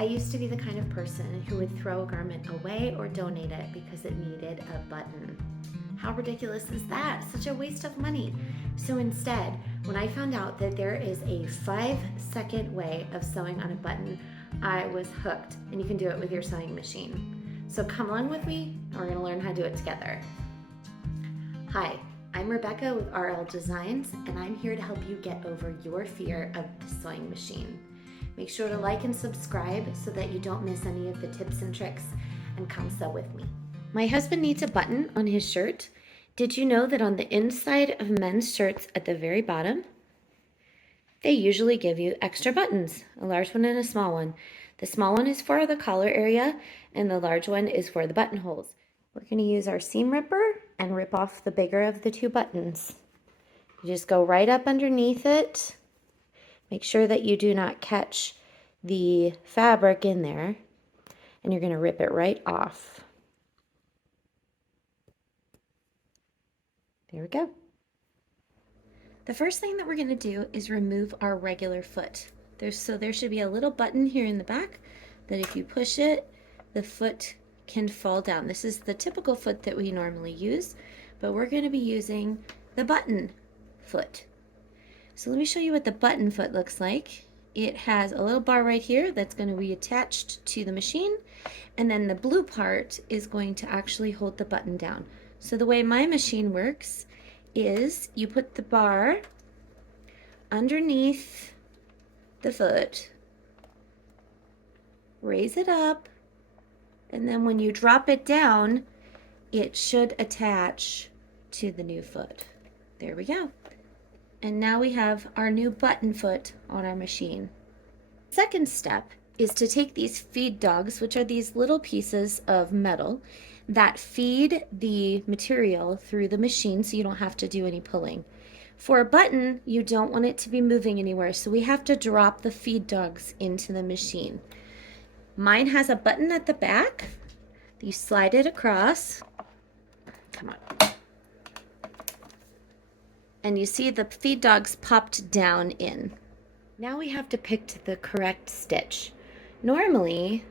I used to be the kind of person who would throw a garment away or donate it because it needed a button. How ridiculous is that? Such a waste of money. So instead, when I found out that there is a 5-second way of sewing on a button, I was hooked, and you can do it with your sewing machine. So come along with me, and we're gonna learn how to do it together. Hi, I'm Rebecca with RL Designs, and I'm here to help you get over your fear of the sewing machine. Make sure to like and subscribe so that you don't miss any of the tips and tricks, and come sew with me. My husband needs a button on his shirt. Did you know that on the inside of men's shirts at the very bottom, they usually give you extra buttons, a large one and a small one. The small one is for the collar area, and the large one is for the buttonholes. We're going to use our seam ripper and rip off the bigger of the two buttons. You just go right up underneath it. Make sure that you do not catch the fabric in there, and you're going to rip it right off. There we go. The first thing that we're going to do is remove our regular foot. There should be a little button here in the back that if you push it, the foot can fall down. This is the typical foot that we normally use, but we're going to be using the button foot. So let me show you what the button foot looks like. It has a little bar right here that's going to be attached to the machine, and then the blue part is going to actually hold the button down. So the way my machine works is you put the bar underneath the foot, raise it up, and then when you drop it down, it should attach to the new foot. There we go. And now we have our new button foot on our machine. Second step is to take these feed dogs, which are these little pieces of metal that feed the material through the machine so you don't have to do any pulling. For a button, you don't want it to be moving anywhere, so we have to drop the feed dogs into the machine. Mine has a button at the back. You slide it across. Come on. And you see the feed dogs popped down in. Now we have to pick the correct stitch. Normally,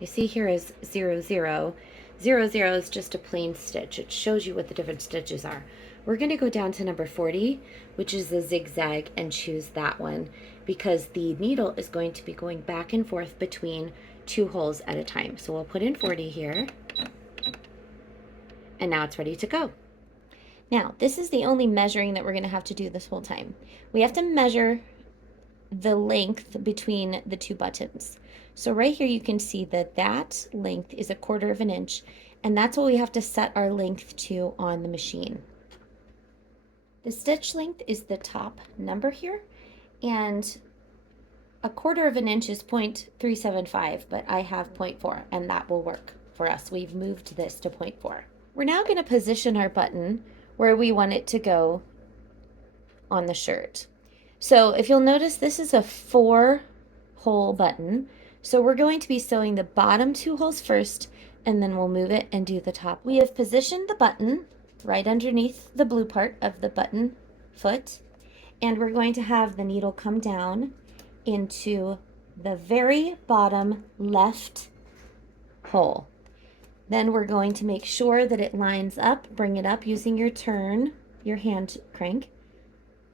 you see here is 0, 0. 0, 0 is just a plain stitch. It shows you what the different stitches are. We're going to go down to number 40, which is the zigzag, and choose that one because the needle is going to be going back and forth between two holes at a time. So we'll put in 40 here, and now it's ready to go. Now, this is the only measuring that we're going to have to do this whole time. We have to measure the length between the two buttons. So right here you can see that that length is 1/4 inch, and that's what we have to set our length to on the machine. The stitch length is the top number here, and 1/4 inch is 0.375, but I have 0.4, and that will work for us. We've moved this to 0.4. We're now going to position our button where we want it to go on the shirt. So if you'll notice, this is a 4-hole button. So we're going to be sewing the bottom 2 holes first, and then we'll move it and do the top. We have positioned the button right underneath the blue part of the button foot, and we're going to have the needle come down into the very bottom left hole. Then we're going to make sure that it lines up, bring it up using your hand crank,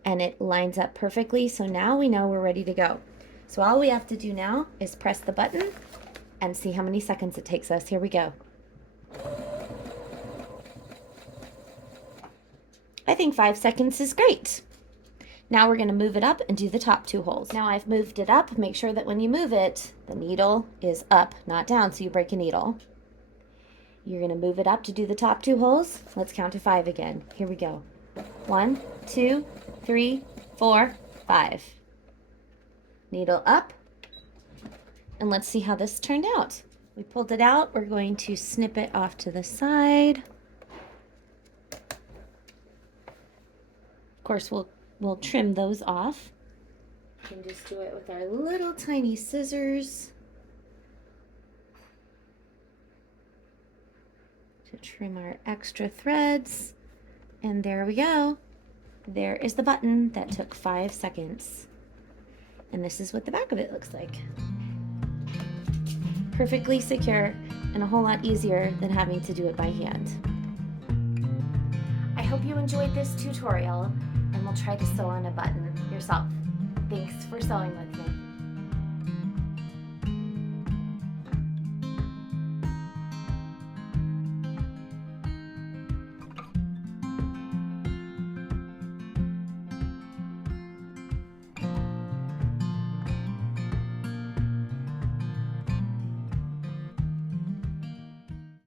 and it lines up perfectly. So now we know we're ready to go. So all we have to do now is press the button and see how many seconds it takes us. Here we go. I think 5 seconds is great. Now we're going to move it up and do the top 2 holes. Now I've moved it up. Make sure that when you move it, the needle is up, not down, so you break a needle. You're going to move it up to do the top 2 holes. Let's count to 5 again. Here we go. 1, 2, 3, 4, 5. Needle up. And let's see how this turned out. We pulled it out. We're going to snip it off to the side. Of course, we'll trim those off. We can just do it with our little tiny scissors to trim our extra threads. And there we go. There is the button that took 5 seconds. And this is what the back of it looks like. perfectly secure and a whole lot easier than having to do it by hand. I hope you enjoyed this tutorial and will try to sew on a button yourself. Thanks for sewing with me.